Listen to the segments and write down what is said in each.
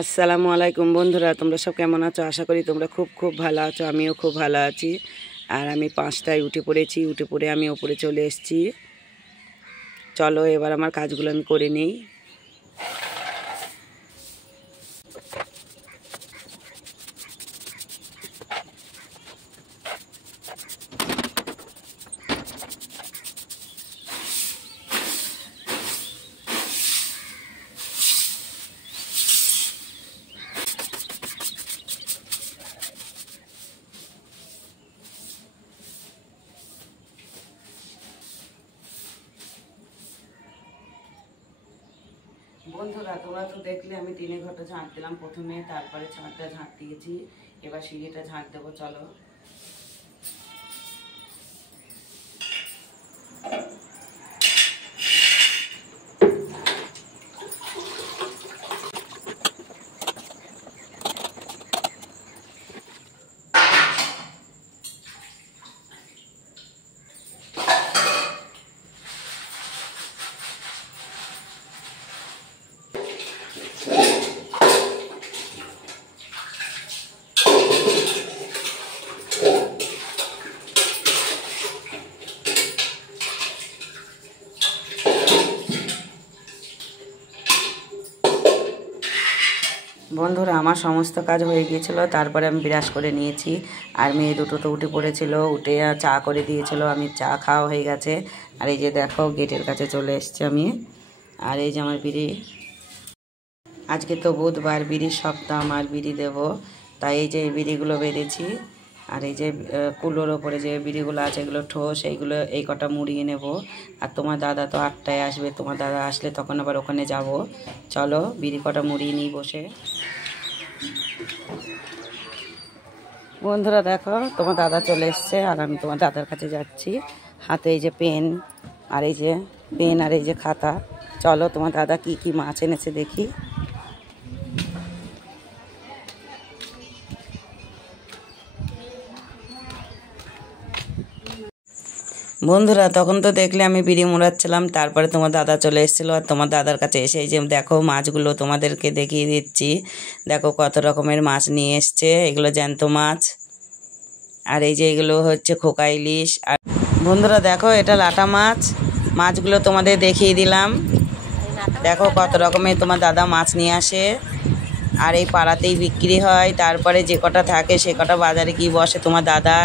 আসসালামু আলাইকুম বন্ধুরা, তোমরা সব কেমন আছো? আশা করি তোমরা খুব খুব ভালো আছো। আমিও খুব ভালো আছি। আর আমি 5টায় উঠে পড়েছি। উঠে পড়ে আমি ওপরে চলে এসেছি। চলো এবার আমার কাজগুলো আমি করে নিই। বন্ধুরা, তোমরা তো দেখলে আমি 3 ঘরটা ঝাঁট দিলাম প্রথমে, তারপরে ছাদটা ঝাঁট দিয়েছি। এবার সিঁড়িটা ঝাঁট দেবো। চলো বন্ধুরা, আমার সমস্ত কাজ হয়ে গিয়েছিল। তারপরে আমি বিরাস করে নিয়েছি। আর মেয়ে দুটো তো উঠে পড়েছিল, উঠে চা করে দিয়েছিল। আমি চা খাওয়া হয়ে গেছে। আর এই যে দেখো, গেটের কাছে চলে এসেছি আমি। আর এই যে আমার বিড়ি, আজকে তো বুধবার, বিড়ির সপ্তাহ, আমার বিড়ি দেবো। তাই এই যে বিড়িগুলো বেঁধেছি। আর এই যে কুলোর ওপরে যে বিড়িগুলো আছে, এগুলো ঠোস, এইগুলো এই কটা মুড়িয়ে নেব। আর তোমার দাদা তো 8টায় আসবে। তোমার দাদা আসলে তখন আবার ওখানে যাব। চলো বিড়ি কটা মুড়িয়ে নিই বসে। বন্ধুরা দেখো, তোমার দাদা চলে এসছে। আর আমি তোমার দাদার কাছে যাচ্ছি। হাতে এই যে পেন, আর এই যে পেন, আর এই যে খাতা। চলো তোমার দাদা কি কি মাছ এনেছে দেখি। বন্ধুরা, তখন তো দেখলে আমি বিড়ি মুড়াচ্ছিলাম। তারপরে তোমার দাদা চলে এসেছিলো। আর তোমার দাদার কাছে এসে এই যে দেখো, মাছগুলো তোমাদেরকে দেখিয়ে দিচ্ছি। দেখো কত রকমের মাছ নিয়ে এসছে। এগুলো জ্যান্ত মাছ। আর এই যে এগুলো হচ্ছে খোকা ইলিশ। আর বন্ধুরা দেখো, এটা লাটা মাছ। মাছগুলো তোমাদের দেখিয়ে দিলাম। দেখো কত রকমের তোমার দাদা মাছ নিয়ে আসে। আর এই পাড়াতেই বিক্রি হয়। তারপরে যে কটা থাকে সে কটা বাজারে কি বসে তোমার দাদা।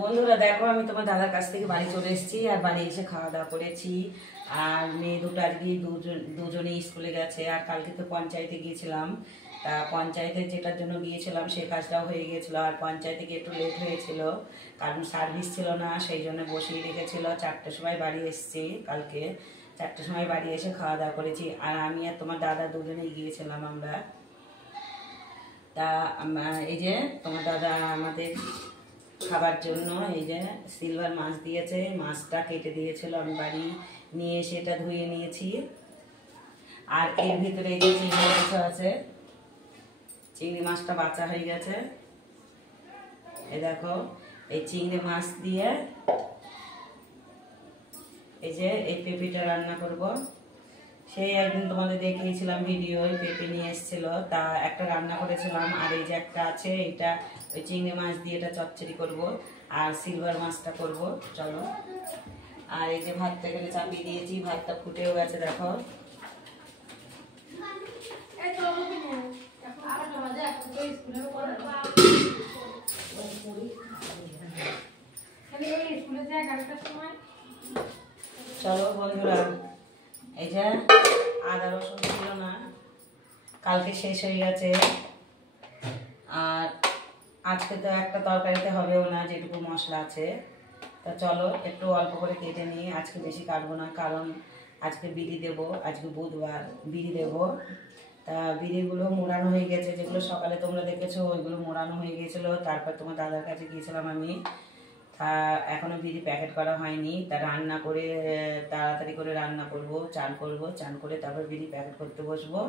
বন্ধুরা দেখো, আমি তোমার দাদার কাছ থেকে বাড়ি চলে এসেছি। আর বাড়ি এসে খাওয়া দাওয়া করেছি। আর মেয়ে দুটো আজকে দুজনেই স্কুলে গেছে। আর কালকে তো পঞ্চায়েতে গিয়েছিলাম। তা পঞ্চায়েতে যেটার জন্য গিয়েছিলাম সে কাজটাও হয়ে গিয়েছিলো। আর পঞ্চায়েতে গিয়ে একটু লেট হয়েছিল, কারণ সার্ভিস ছিল না, সেই জন্য বসিয়ে রেখেছিল। 4টার সময় বাড়ি এসেছি কালকে। 4টার সময় বাড়ি এসে খাওয়া দাওয়া করেছি। আর আমি আর তোমার দাদা দুজনেই গিয়েছিলাম আমরা। তা এই যে তোমার দাদা আমাদের খাবার জন্য এই যে সিলভার মাছ দিয়েছে। মাছটা কেটে দিয়েছিল, আমি বাড়ি নিয়ে এসে এটা ধুয়ে নিয়েছি। আর এর ভিতরে এই যে চিংড়ি মাছ আছে। চিংড়ি মাছটা বাছা হয়ে গেছে। এই দেখো, এই চিংড়ি মাছ দিয়ে এই যে এই পেঁপেটা রান্না করব। সেই একদিন তোমাদের দেখিয়েছিলাম ভিডিও, পেঁপে নিয়ে এসেছিল, তা একটা রান্না করেছিলাম। আর এই যে একটা আছে, এটা ওই চিংড়ি মাছ দিয়ে এটা চচ্চড়ি করব। আর সিলভার মাছটা করব। চলো। আর এই যে ভাতটা এখানে চাপিয়ে দিয়েছি, ভাতটা ফুটেও গেছে দেখো। চলো বন্ধুরা, এই যে আদা রসুন ছিল না, কালকে শেষ হয়ে গেছে। আর আজকে তো একটা তরকারিতে হবেও না, যেটুকু মশলা আছে। তা চলো একটু অল্প করে কেটে নিই। আজকে বেশি কাটবো না, কারণ আজকে বিড়ি দেবো। আজকে বুধবার, বিড়ি দেবো। তা বিড়িগুলো মোড়ানো হয়ে গেছে, যেগুলো সকালে তোমরা দেখেছো ওইগুলো মোড়ানো হয়ে গিয়েছিলো। তারপর তোমার দাদার কাছে গিয়েছিলাম আমি। তা এখনও বিড়ি প্যাকেট করা হয়নি। তা রান্না করে তাড়াতাড়ি করে রান্না করব, চান করব, চান করে তারপর বিড়ি প্যাকেট করতে বসবো।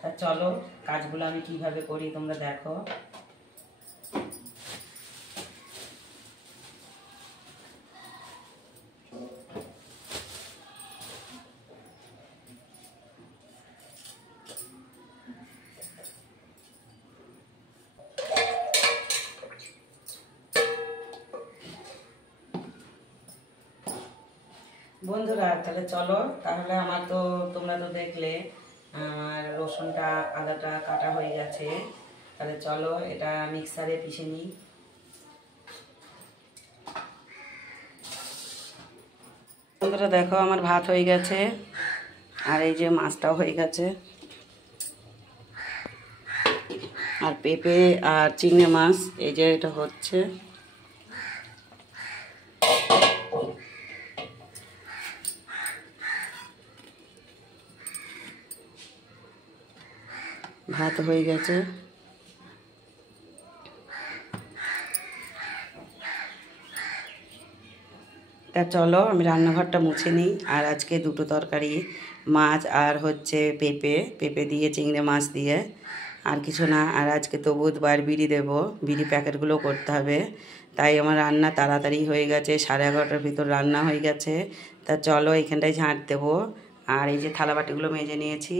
তা চলো কাজগুলো আমি কিভাবে করি তোমরা দেখো। বন্ধুরা তাহলে চলো, তাহলে আমার তো তোমরা তো দেখলে আর রসুনটা আদাটা কাটা হয়ে গেছে, তাহলে চলো এটা মিক্সারে পিষে নিই। বন্ধুরা দেখো আমার ভাত হয়ে গেছে আর এই যে মাছটাও হয়ে গেছে, আর পেঁপে আর চিংড়ি মাছ এই যে এটা হচ্ছে। ভাত হয়ে গেছে। তা চলো আমি রান্নাঘরটা মুছে নিই। আর আজকে দুটো তরকারি, মাছ আর হচ্ছে পেঁপে, পেঁপে দিয়ে চিংড়ি মাছ দিয়ে, আর কিছু না। আর আজকে তো বুধবার, বিড়ি দেবো, বিড়ি প্যাকেটগুলো করতে হবে, তাই আমার রান্না তাড়াতাড়ি হয়ে গেছে, 11:30টার ভিতর রান্না হয়ে গেছে। তা চলো এখানটায় ঝাঁট দেবো। আর এই যে থালা বাটিগুলো মেজে নিয়েছি,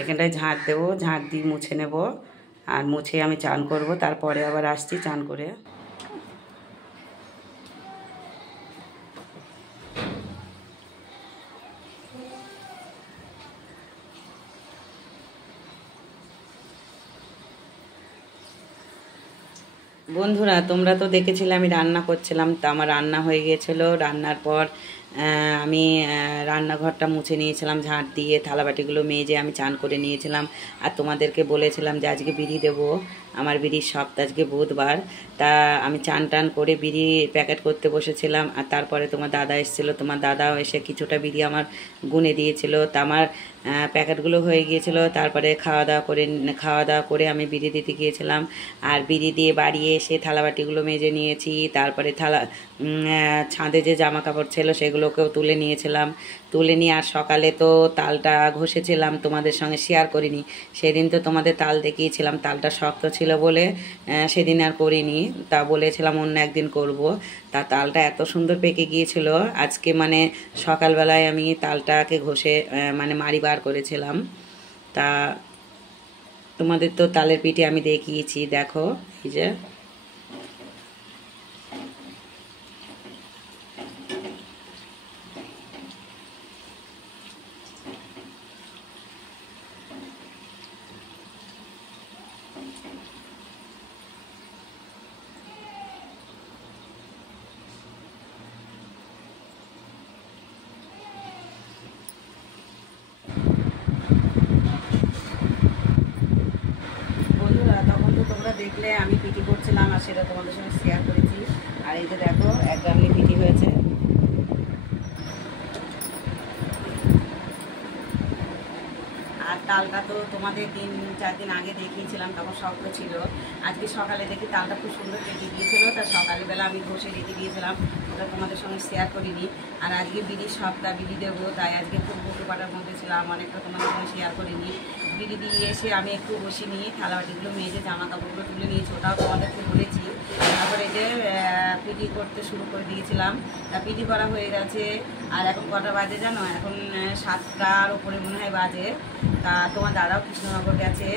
এখানটায় ঝাঁট দেবো, ঝাঁট দিয়ে মুছে নেব। আর মুছে আমি চান করব, তারপরে আবার আসছি চান করে। বন্ধুরা তোমরা তো দেখেছিলে আমি রান্না করছিলাম, তো আমার রান্না হয়ে গিয়েছিল। রান্নার পর আমি রান্নাঘরটা মুছে নিয়েছিলাম ঝাঁট দিয়ে, থালাবাটিগুলো মেজে আমি চান করে নিয়েছিলাম। আর তোমাদেরকে বলেছিলাম যে আজকে বিড়ি দেবো, আমার বিড়ির সপ্তাহ, আজকে বুধবার। তা আমি চান টান করে বিড়ি প্যাকেট করতে বসেছিলাম। আর তারপরে তোমার দাদা এসেছিলো, তোমার দাদাও এসে কিছুটা বিড়ি আমার গুনে দিয়েছিল। তা আমার প্যাকেটগুলো হয়ে গিয়েছিলো। তারপরে খাওয়া দাওয়া করে আমি বিড়ি দিতে গিয়েছিলাম। আর বিড়ি দিয়ে বাড়ি এসে থালাবাটিগুলো মেজে নিয়েছি। তারপরে ছাদে যে জামা কাপড় ছিল সেগুলোকেও তুলে নিয়েছিলাম। তুলে নিয়ে আর সকালে তো তালটা ঘষেছিলাম, তোমাদের সঙ্গে শেয়ার করিনি। সেদিন তো তোমাদের তাল দেখিয়েছিলাম, তালটা শক্ত ছিল বলে সেদিন আর করিনি। তা বলেছিলাম অন্য একদিন করব। তা তালটা এত সুন্দর পেকে গিয়েছিল আজকে, মানে সকালবেলায় আমি তালটাকে ঘষে মানে মাড়ি বার করেছিলাম। তা তোমাদের তো তালের পিঠে আমি দেখিয়েছি, দেখো এই যে। বন্ধুরা তখন তো তোমরা দেখলে আমি পিটি করছিলাম আর সেটা তোমাদের সঙ্গে শেয়ার করেছি। আর এই যে দেখো এক গামলি পিটি হয়েছে। আর তালটা তো তোমাদের 3-4 দিন আগে দেখিয়েছিলাম, তখন শক্ত ছিল। আজকে সকালে দেখি তালটা খুব সুন্দর পেকে গিয়েছিল। তা সকালবেলা আমি ঘষে রেখে দিয়েছিলাম, ওটা তোমাদের সঙ্গে শেয়ার করিনি। আর আজকে বিড়ির সপ্তাহ, বিড়ি দেবো, তাই আজকে খুব বকুপাটার মধ্যে ছিলাম, অনেকটা তোমাদের সঙ্গে শেয়ার করিনি। বিড়ি দিয়ে এসে আমি একটু বসিনি, থালাবাটিগুলো মেজে জামা কাপড়গুলো তুলে নিয়েছি, ওটাও তোমাদেরকে বলেছি। তারপরে যে পিটি করতে শুরু করে দিয়েছিলাম। তা পিটি করা হয়ে গেছে। আর এখন কটা বাজে জানো? এখন 7টার ওপরে মনে হয় বাজে। তা তোমার দাদাও কৃষ্ণনগর গেছে।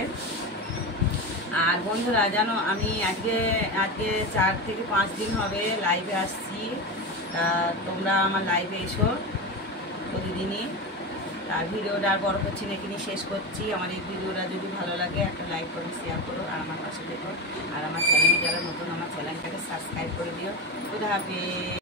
আর বন্ধুরা জানো আমি আজকে 4 থেকে 5 দিন হবে লাইভে আসছি। তা তোমরা আমার লাইভে এসো প্রতিদিনই। আর ভিডিওটা আর বড় করছি না, এখানে শেষ করছি। আমার এই ভিডিওটা যদি ভালো লাগে একটা লাইক করো, শেয়ার করো, আর আমার পাশে দেখো। আর আমার চ্যানেলে যারা নতুন, আমার চ্যানেলটাকে সাবস্ক্রাইব করে দিও। খুদা হাফেজ।